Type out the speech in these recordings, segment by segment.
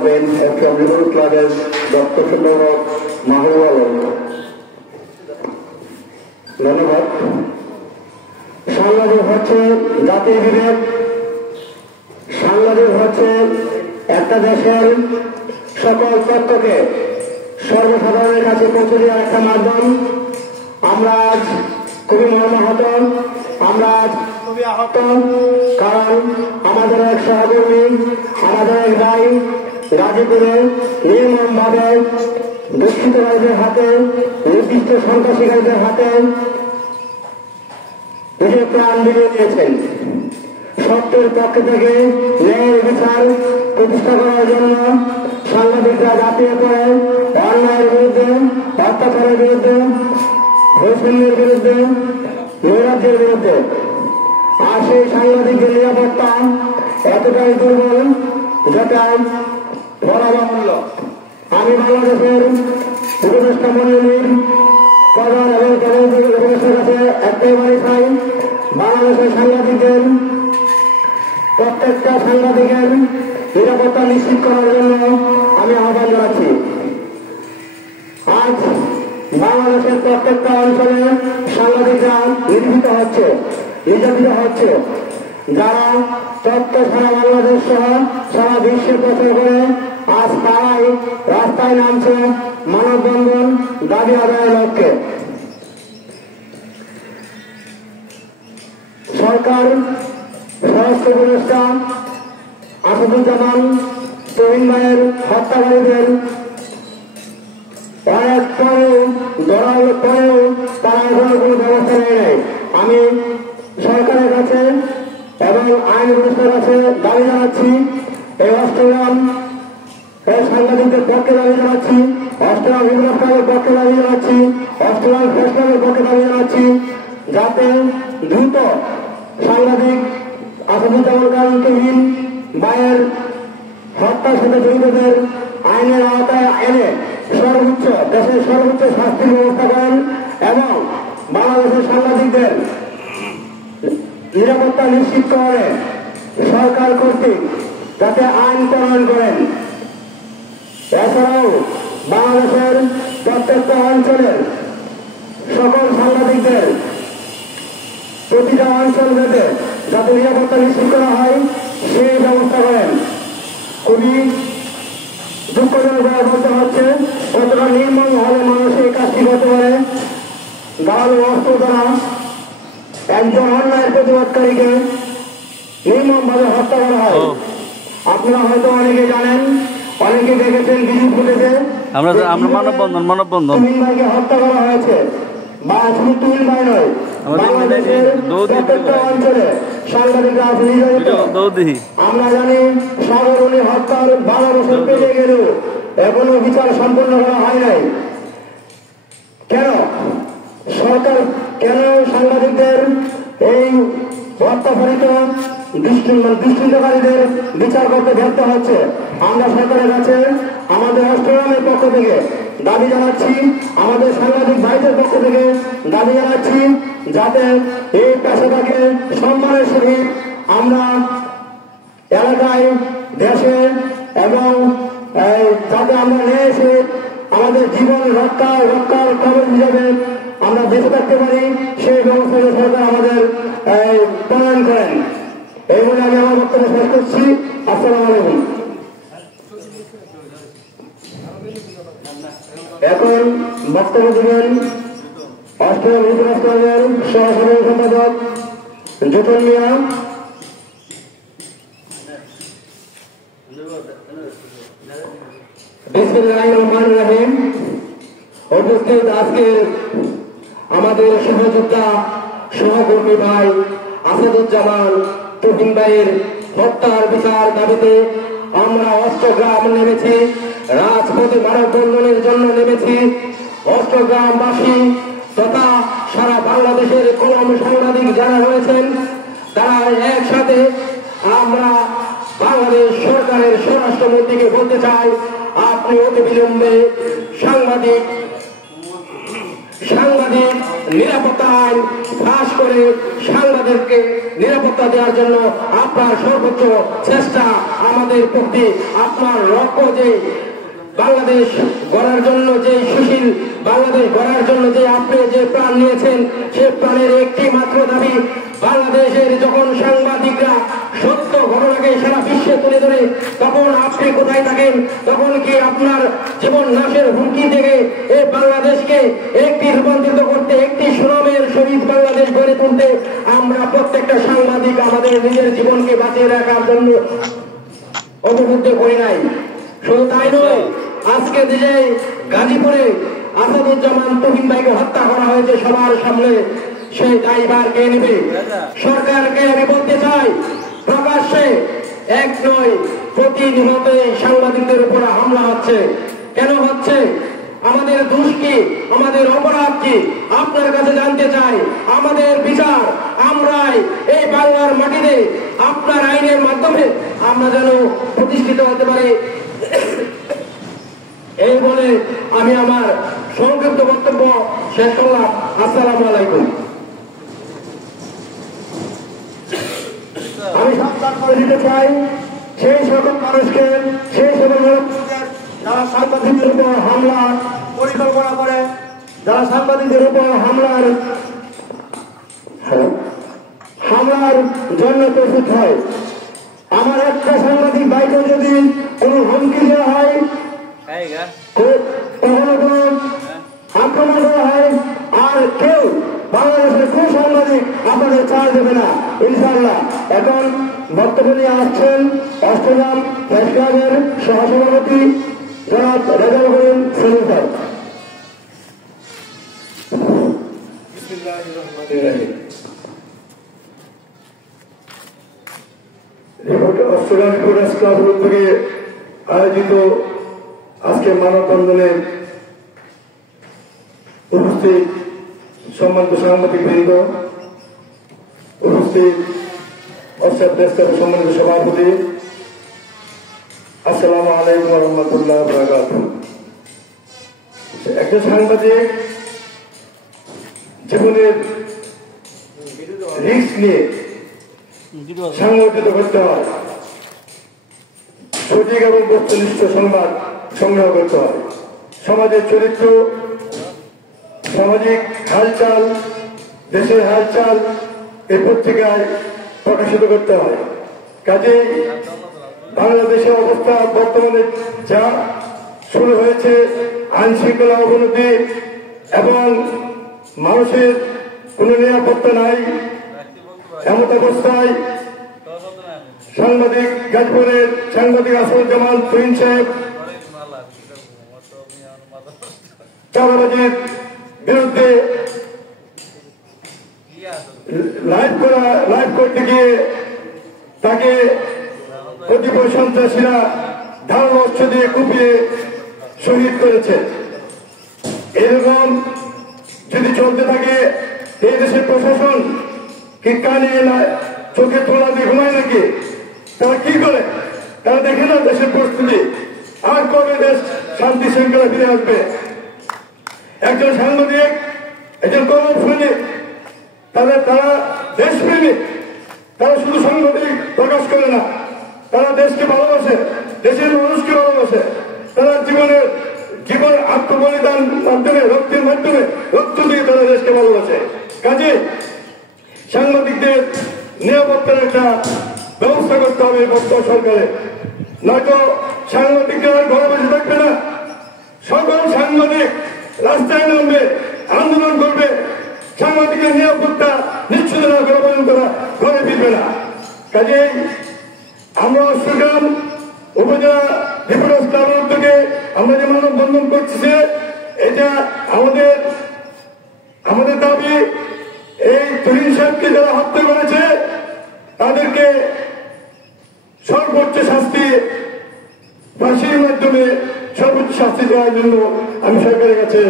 রাখবেন রিপোর্ট ক্লাবের দপ্তর সম্পাদক মাহবুব আলম। ধন্যবাদ। সাংবাদিক হচ্ছে জাতীয় বিবেক, সাংবাদিক হচ্ছে একটা দেশের সকল তথ্যকে সর্বসাধারণের কাছে পৌঁছে দেওয়ার একটা মাধ্যম। আমরা আজ খুবই মর্মাহত, আমরা আজ খুবই আহত, কারণ আমাদের এক সহকর্মী, আমাদের এক ভাই গাজীপুরে নির্মমভাবে দুষ্কৃতকারীদের হাতে, নির্দিষ্ট সন্ত্রাসীকারীদের হাতে নিজের প্রাণ বিলিয়ে দিয়েছেন। সত্যের পক্ষে থেকে ন্যায়ের বিচার প্রতিষ্ঠা করার জন্য সাংবাদিকরা ঝাঁপিয়ে পড়ে অন্যায়ের বিরুদ্ধে, অত্যাচারের বিরুদ্ধে, বৈষম্যের বিরুদ্ধে, নৈরাজ্যের বিরুদ্ধে। আর সেই সাংবাদিকদের নিরাপত্তা এতটাই দুর্বল যেটা বলা বাহুল্য। আমি বাংলাদেশের উপদেষ্টা মণ্ডলীর প্রধান এবং উপদেষ্টার কাছে একটাই বাড়ি চাই, বাংলাদেশের সাংবাদিকদের প্রত্যেকটা সাংবাদিকের নিরাপত্তা নিশ্চিত করার জন্য আমি আহ্বান জানাচ্ছি। আজ বাংলাদেশের প্রত্যেকটা অঞ্চলে সাংবাদিকরা নির্যাতিত হচ্ছে, যারা তথ্য সারা বাংলাদেশ সহ সারা বিশ্বে প্রচার করে আজ তারাই রাস্তায় নামছে মানববন্ধন দাবি আদায়ের লক্ষ্যে। সরকার স্বরাষ্ট্র উপদেষ্টা আসাদুজ্জামান তহিন ভাইয়ের হত্যাকারীদের অনেক পরেও ধরার পরেও তারা এখনো কোনো ব্যবস্থা নেয় নাই। আমি সরকারের কাছে এবং আইন উপদেষ্টার কাছে দাবি জানাচ্ছি, এই অষ্টগ্রাম সাংবাদিকদের পক্ষে দাবি জানাচ্ছি, অষ্টগ্রাম বিপ্লব ক্লাবের পক্ষে দাবি জানাচ্ছি, অষ্টগ্রাম প্রেস ক্লাবের পক্ষে দাবি জানাচ্ছি, যাতে দ্রুত সাংবাদিক আসাদুজ্জামান তহিন ভাইয়ের হত্যার সাথে জড়িতদের আইনের আওতায় এনে দেশের সর্বোচ্চ শাস্তির ব্যবস্থা করেন এবং বাংলাদেশের সাংবাদিকদের নিরাপত্তা নিশ্চিত করে সরকার কর্তৃক যাতে আইন প্রণয়ন করেন। এছাড়াও বাংলাদেশের প্রত্যেকটা অঞ্চলের সকল সাংবাদিকদের প্রতিটা অঞ্চল ভেদে যাতে নিরাপত্তা নিশ্চিত করা হয় সেই ব্যবস্থা করেন। খুবই দুঃখজনক বলতে হচ্ছে কতটা নির্মম হলে মানুষ এই কাজটি করতে পারে। ধারালো অস্ত্র দ্বারা একজন অন্যায়ের প্রতিবাদকারীকে নির্মমভাবে হত্যা করা হয়। আপনারা হয়তো অনেকে জানেন, অনেকে দেখেছেন ভিডিও ফুটেজে মানববন্ধন ভাইকে হত্যা করা হয়েছে। বা শুধু তুহিন ভাই নয়, বাংলাদেশের প্রত্যেকটা অঞ্চলে সাংবাদিকরা আমরা জানি সাগরণী হত্যার 12 বছর পেরিয়ে গেলেও এখনো বিচার সম্পন্ন করা হয় নাই। কেন সরকার, কেন সাংবাদিকদের এই হত্যাপরিত দুষ্কৃতকারীদের বিচার করতে ব্যর্থ হচ্ছে? আমরা সরকারের কাছে আমাদের অষ্টগ্রামের পক্ষ থেকে দাবি জানাচ্ছি, আমাদের সাংবাদিক ভাইদের পক্ষ থেকে দাবি জানাচ্ছি যাতে এই পেশাটাকে সম্মানের সহিত আমরা এলাকায়, দেশে এবং যাতে আমরা নিয়ে এসে আমাদের জীবন রক্ষার কবচ হিসেবে আমরা বেঁচে থাকতে পারি সেই ব্যবস্থাকে সরকার আমাদের প্রণয়ন করেন। এই বলে আমি আমার বক্তব্য শেষ করছি। আসসালামু আলাইকুম। এখন বক্তব্য দেবেন অষ্টগ্রাম ইতিহাস ক্লাবের সহসাধারণ সম্পাদক জুটন মিয়া। বিসমিল্লাহির রহমানির রহিম। উপস্থিত আজকের আমাদের সহযোদ্ধা সহকর্মী ভাই আসাদুজ্জামান তহিন ভাইয়ের হত্যার বিচার দাবিতে আমরা অষ্টগ্রাম নেমেছি, রাজপথে মানববন্ধনের জন্য নেমেছি। অষ্টগ্রামবাসী তথা সারা বাংলাদেশের কলম সাংবাদিক যারা রয়েছেন তারা একসাথে আমরা বাংলাদেশ সরকারের স্বরাষ্ট্রমন্ত্রীকে বলতে চাই, আপনি অতি বিলম্বে সাংবাদিক নিরাপত্তা আইন পাশ করে সাংবাদিককে নিরাপত্তা দেওয়ার জন্য আপনার সর্বোচ্চ চেষ্টা আমাদের প্রতি, আপনার লক্ষ্য যে বাংলাদেশ গড়ার জন্য, যে সুশীল বাংলাদেশ গড়ার জন্য যে আপনি যে প্রাণ নিয়েছেন, সে প্রাণের একটি মাত্র দাবি, বাংলাদেশের যখন সাংবাদিকরা সত্য ঘটনাকে সারা বিশ্বে তুলে ধরে তখন আপনি কোথায় থাকেন? তখন কি আপনার জীবন নাশের হুমকি থেকে এই বাংলাদেশকে একটি রূপান্তরিত করতে, একটি সুনামের শহীদ বাংলাদেশ গড়ে তুলতে আমরা প্রত্যেকটা সাংবাদিক আমাদের নিজের জীবনকে বাঁচিয়ে রাখার জন্য অববুদ্ধ করি নাই? শুধু তাই নয়, আজকে যে গাজীপুরে আসাদুজ্জামান তুহিন ভাইকে হত্যা করা হয়েছে সবার সামনে, সেই দায়ভার কে নেবে? সরকারকে আমি বলতে চাই, প্রকাশ্যে এক নয় প্রতিনিয়ত সাংবাদিকদের উপর হামলা হচ্ছে। কেন হচ্ছে? আমাদের দোষ কি? আমাদের অপরাধ কি? আপনার কাছে জানতে চাই। আমাদের বিচার আমরাই এই বাংলার মাটিতে আপনার আইনের মাধ্যমে আমরা যেন প্রতিষ্ঠিত হতে পারি, এই বলে আমি আমার সংক্ষিপ্ত বক্তব্য শেষ করলাম। আসসালামু আলাইকুম। আমি সাবধান করে দিতে চাই সেই সকল মানুষকে, সেই সকল যারা সাংবাদিকদের উপর হামলার পরিকল্পনা করে, যারা সাংবাদিকদের উপর হামলার জন্য প্রস্তুত হয়। আমার একটা সাংবাদিক ভাইকে যদি কোনো হুমকি দেওয়া হয়, কখনো কোনো আক্রমণ করা হয়, আর কেউ বাংলাদেশের কোন সাংবাদিক আপনাদের ছাড় দেবে না ইনশাআল্লাহ। এখন বক্তব্য নিয়ে আসছেন অষ্টগ্রাম প্রেস ক্লাবের সহসভাপতি জনাব রেজাউল করিম সেলিম স্যার। অষ্টগ্রাম প্রেস ক্লাবের উদ্যোগে আয়োজিত আজকে মানববন্ধনে উপস্থিত সম্মানিত সাংবাদিক বৃন্দ, উপস্থিত অস্ট্রেলিয়া প্রেস ক্লাবের সম্মানিত সভাপতি, আসসালামু আলাইকুম ওয়া রাহমাতুল্লাহি ওয়া বারাকাতুহু। একজন সাংবাদিক জীবনের রিস্ক নিয়ে সংগঠিত করতে হয়, সঠিক এবং বস্তুনিষ্ঠ সংবাদ সংগ্রহ করতে হয়, সমাজের চরিত্র, সামাজিক হালচাল, দেশের হালচাল এই পত্রিকায় প্রকাশিত করতে হয়। কাজেই বাংলাদেশের অবস্থা বর্তমানে যা শুরু হয়েছে, আইন শৃঙ্খলা অবনতি এবং মানুষের কোনো নিরাপত্তা নাই, এমন অবস্থায় সাংবাদিক গাজীপুরের সাংবাদিক আসাদুজ্জামান তুহিন সাহেব চাঁদাবাজির বিরুদ্ধে লাইভ করতে গিয়ে তাকে কতিপয় সন্ত্রাসীরা ধারালো অস্ত্র দিয়ে কুপিয়ে শহীদ করেছে। এরকম যদি চলতে থাকে এই দেশের প্রশাসন কি কানে চোখে তোলা দিয়ে ঘুমায় নাকি? তারা কি করে? তারা দেখে না দেশের পরিস্থিতি, আর কবে দেশ শান্তি শৃঙ্খলা ফিরে আসবে? একজন সাংবাদিক, একজন কর্ম সৈনিক, তারা দেশপ্রেমিক, তারা শুধু সাংবাদিক প্রকাশ করে না, তারা দেশকে ভালোবাসে, দেশের মানুষকে ভালোবাসে, তারা জীবন আত্মবলিদান মাধ্যমে, রক্তের মাধ্যমে, রক্ত দিয়ে তারা দেশকে ভালোবাসে। কাজে সাংবাদিকদের নিরাপত্তার একটা ব্যবস্থা করতে হবে বর্তমান সরকারে, নয়তো সাংবাদিকরা আর ঘরে বসে থাকবে না। সকল সাংবাদিক রাস্তায় নামবে, আন্দোলন করবে, সাংবাদিকের নিরাপত্তা নিশ্চিত না করা পর্যন্ত ঘরে ফিরবে না। কাজেই আমরা অষ্টগ্রাম উপজেলা রিপোর্টার্স ক্লাবের উদ্যোগে আমরা যে মানববন্ধন করছি, এটা আমাদের দাবি, এই তুহিন সাহেবকে যারা হত্যা করেছে তাদেরকে সর্বোচ্চ শাস্তি, ফাঁসির মাধ্যমে সর্বোচ্চ শাস্তি দেওয়ার জন্য আমি সরকারের কাছে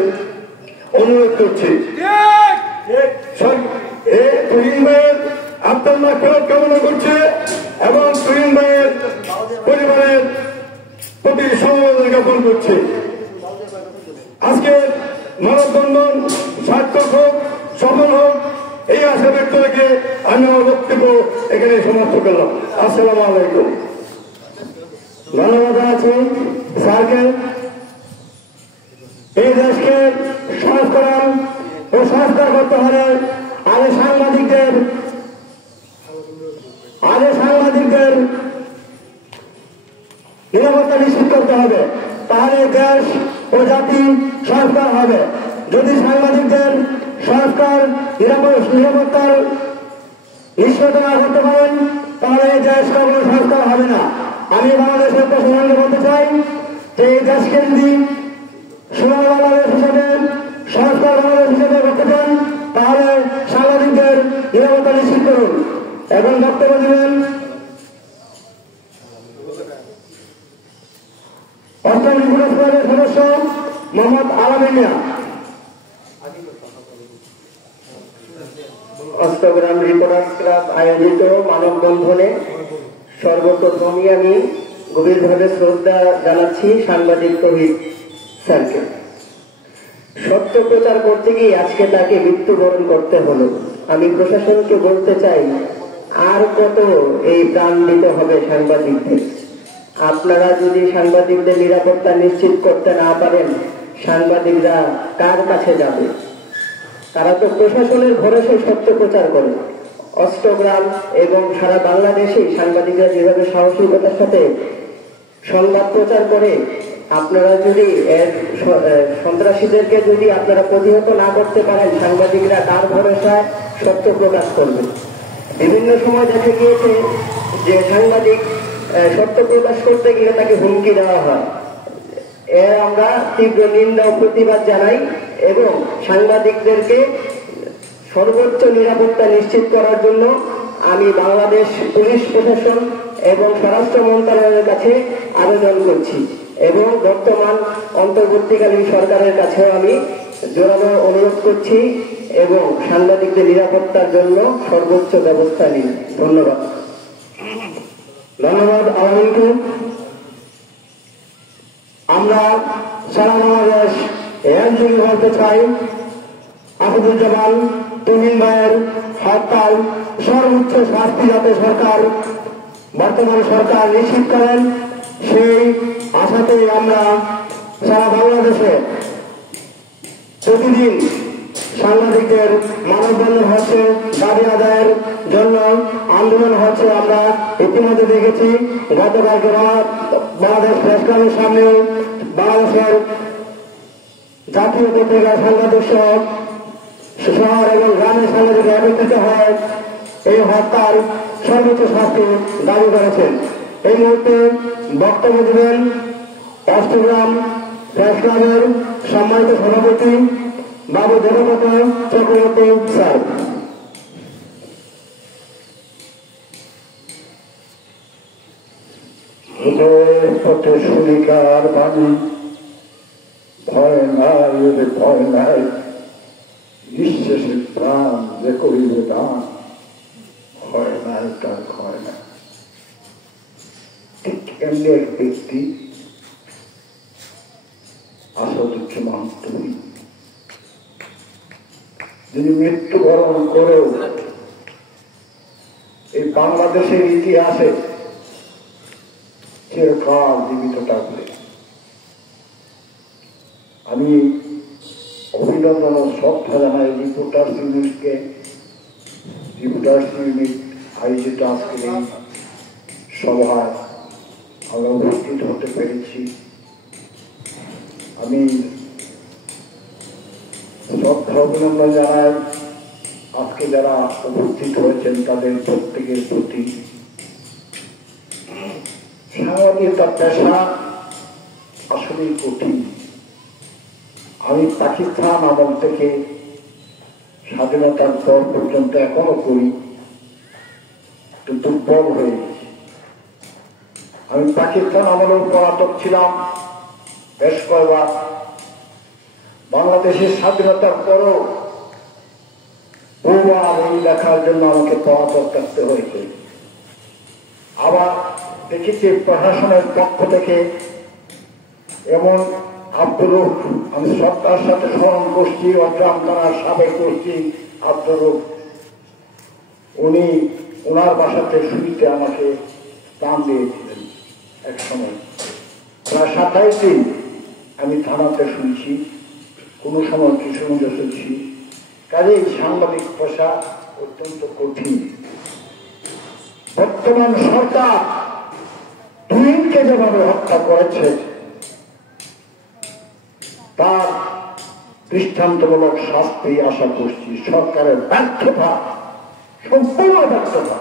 অনুরোধ করছি। তুহিন ভাইয়ের আত্মার মাগফিরাত কামনা করছে এবং তুহিন ভাইয়ের পরিবারের প্রতি সমবেদনা জ্ঞাপন করছে। আজকে মানববন্ধন সার্থক হোক, সফল হোক, এই আশা ব্যক্ত রেখে আমি আমার বক্তব্য এখানে সমাপ্ত করলাম। আসসালামু আলাইকুম। ধন্যবাদ আছি স্যারকে। এই দেশকে সংস্করণ ও সংস্কার করতে হলে আগে সাংবাদিকদের নিরাপত্তা নিশ্চিত করতে হবে, তাহলে দেশ ও জাতি সংস্কার হবে। যদি সাংবাদিকদের সংস্কার নিরাপত্তার নিশ্চিত না করতে পারেন, তাহলে এই দেশ কখনো সংস্কার হবে না। আমি বাংলাদেশের প্রশাসনকে বলতে চাই যে এই দেশকে যদি সোনার বাংলাদেশ হিসেবে, সংস্কার বাংলাদেশ হিসেবে করতে চান, তাহলে সাংবাদিকদের নিরাপত্তা নিশ্চিত করুন। এখন বক্তব্য দিবেন অষ্টম রিপোর্টার্স ক্লাবের সদস্য মোহাম্মদ আলামিন মিয়া। অষ্টগ্রাম রিপোর্টার্স ক্লাব আয়োজিত মানববন্ধনে সর্বপ্রথমই আমি গভীরভাবে শ্রদ্ধা জানাচ্ছি সাংবাদিক তৌহিদ স্যারকে। সত্য প্রচার করতে গিয়ে আজকে তাকে মৃত্যুবরণ করতে হলো। আমি প্রশাসনকে বলতে চাই, আর কত এই প্রাণ দিতে হবে সাংবাদিকদের? আপনারা যদি সাংবাদিকদের নিরাপত্তা নিশ্চিত করতে না পারেন, সাংবাদিকরা কার কাছে যাবে? তারা তো প্রশাসনের ভরসায় সত্য প্রচার করে। অষ্টগ্রাম এবং সারা বাংলাদেশে সাংবাদিকরা যেভাবে সাহসিকতার সাথে সংবাদ প্রচার করে, আপনারা যদি সন্ত্রাসীদেরকে যদি আপনারা প্রতিহত না করতে পারেন, সাংবাদিকরা কার ভরসায় সত্য প্রকাশ করবে? বিভিন্ন সময় দেখা গিয়েছে যে সাংবাদিক সত্য প্রকাশ করতে গেলে তাকে হুমকি দেওয়া হয়। এর আমরা তীব্র নিন্দা ও প্রতিবাদ জানাই এবং সাংবাদিকদেরকে সর্বোচ্চ নিরাপত্তা নিশ্চিত করার জন্য আমি বাংলাদেশ পুলিশ প্রশাসন এবং স্বরাষ্ট্র মন্ত্রণালয়ের কাছে আবেদন করছি এবং বর্তমান অন্তর্বর্তীকালীন সরকারের কাছেও আমি জোরালো অনুরোধ করছি এবং সাংবাদিকদের নিরাপত্তার জন্য সর্বোচ্চ ব্যবস্থা নিন। ধন্যবাদ। ধন্যবাদ আলামিনকে। আমরা সারা বাংলাদেশ একযোগে বলতে চাই, আসাদুজ্জামান তুহিন ভাইয়ের হরতাল সর্বোচ্চ শাস্তি যাতে বর্তমান সরকার নিশ্চিত করেন, সেই আশাতেই আমরা সারা বাংলাদেশে প্রতিদিন সাংবাদিকদের মানববন্ধন হচ্ছে, দাবি আদায়ের জন্য আন্দোলন হচ্ছে। আমরা ইতিমধ্যে দেখেছি গতকালকে বাংলাদেশ প্রেস ক্লাবের সামনেও বাংলাদেশের জাতীয় পত্রিকার সাংবাদিক সহ শহর এবং গ্রামের সাংবাদিকরা একত্রিত হয় এই হত্যার সর্বোচ্চ শাস্তি দাবি করেছেন। এই মুহূর্তে বক্তব্য দেবেন অষ্টগ্রাম প্রেস ক্লাবের সম্মানিত সভাপতি বাবু দেবব্রত চক্রবর্তী স্যার। পথে শুনিকার বাণী, ভয় নাই রে ভয় নাই, নিঃশেষে প্রাণ যে করিবে দান, ভয় নাই তার ভয় নাই। ঠিক এমনি এক ব্যক্তি আসাদুজ্জামান তুহিন, যিনি মৃত্যুবরণ করেও এই বাংলাদেশের ইতিহাসে চিরকাল জীবিত থাকবে। আমি অভিনন্দন ও শ্রদ্ধা জানাই রিপোর্টার্স ইউনিটকে। রিপোর্টার্স ইউনিট আয়োজিত আজকের এই সভায় আমরা উপস্থিত হতে পেরেছি। আমি শ্রদ্ধা অভিনন্দন জানাই আজকে যারা উপস্থিত হয়েছেন তাদের প্রত্যেকের প্রতি। সাংবাদিকতা পেশা আসলেই কঠিন। আমি পাকিস্তান আমল থেকে স্বাধীনতার পর পর্যন্ত এখনো করি, একটু দুর্বল হয়ে গেছি। আমি পাকিস্তান আমলেও পলাতক ছিলাম বেশ কয়েকবার। বাংলাদেশের স্বাধীনতার পরও বহুবার এই দেখার জন্য আমাকে পলাতক থাকতে হয়েছে। আবার দেখেছি প্রশাসনের পক্ষ থেকে এমন আব্দুল, আমি সরকার সাথে স্মরণ করছি, অগ্রাম থানার সাবেক করছি আব্দুর উনি ওনার বাসাতে শুইতে আমাকে টান দিয়েছিলেন এক সময়। প্রায় 27 দিন আমি থানাতে শুনছি, কোনো সময় কিশোরগঞ্জে শুনছি। কাজেই সাংবাদিক পেশা অত্যন্ত কঠিন। বর্তমান সরকার তুহিনকে যেভাবে হত্যা করেছে তার দৃষ্টান্তমূলক শাস্তি আশা করছি। সরকারের ব্যর্থতা, সম্পূর্ণ ব্যর্থতা।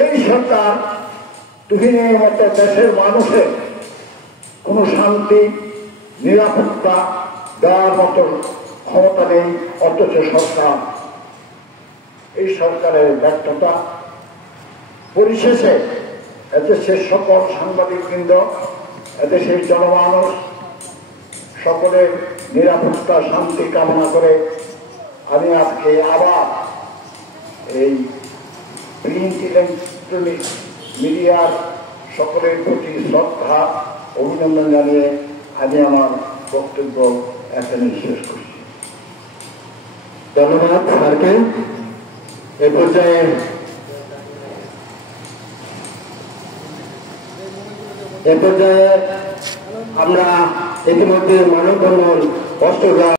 এই সরকার তুহিনের মতো দেশের মানুষের কোন শান্তি নিরাপত্তা দেওয়ার মতো ক্ষমতা নেই, অথচ সরকার, এই সরকারের ব্যর্থতা। পরিশেষে এদেশের সকল সাংবাদিকবৃন্দ, এদেশের জনমানুষ সকলের নিরাপত্তা শান্তি কামনা করে আমি আজকে আবার এই প্রিন্ট ইলেকট্রনিক মিডিয়ার সকলের প্রতি শ্রদ্ধা অভিনন্দন জানিয়ে আমি আমার বক্তব্য এখানে শেষ করছি। ধন্যবাদ স্যারকে। এ পর্যায়ে আমরা ইতিমধ্যে মানববন্ধন অষ্টগ্রাম